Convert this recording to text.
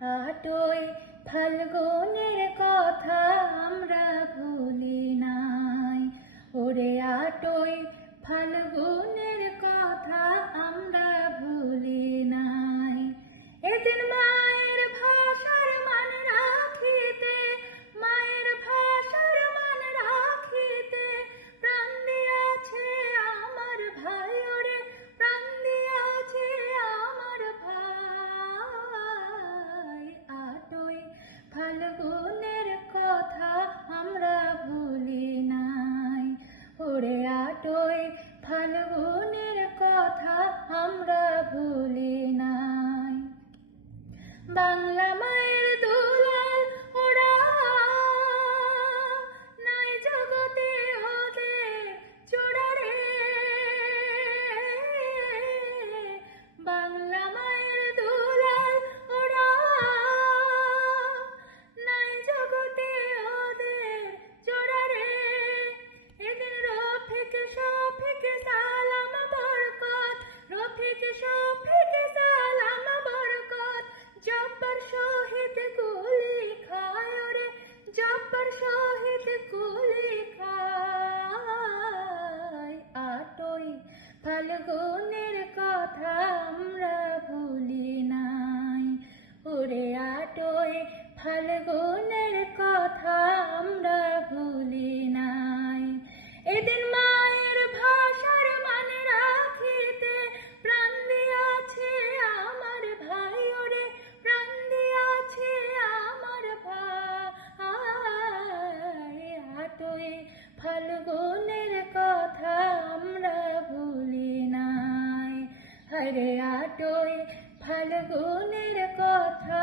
আটই ফাল্গুনের কথা আমরা ভুলি নাই, ওরে আটই ফাল্গুনের কথা আমরা ভুলি নাই। এদিন মায়ের ভাষার মান রাখিতে, মায়ের ভাষার মান রাখিতে প্রাণ দিয়াছে আমার ভাই, ওরে প্রাণ দিয়াছে আমার ভাই। আটই ফাল্গুনের কথা আমরা ভুলি নাই, ওরে আটই ফাল্গুনের কথা আমরা ভুলি নাই। বাংলা মায়ের দুলাল ওরা, নাই জগতে ওদের জোড়া রে। বাংলা মায়ের দুলাল ওরা, নাই জগতে ওদের জোড়া রে। এদিন রফিক শফিক সালাম বরকত, রফিক শফিক সালাম বরকত জব্বার শহীদ গুলি খায়, ওরে জব্বার শহীদ গুলি খায়। আটই ফাল্গুনের কথা আমরা ভুলি নাই, ওরে আটই ফাল্গুনের কথা আমরা ভুলি নাই। এদিন মায়ের ভাষার মান রাখিতে প্রাণ দিয়াছে আমার ভাই, ওরে প্রাণ দিয়াছে আমার ভাই। আটই ফাল্গুনের কথা আমরা ভুলি নাই, হরে আটই ফাল্গুনের কথা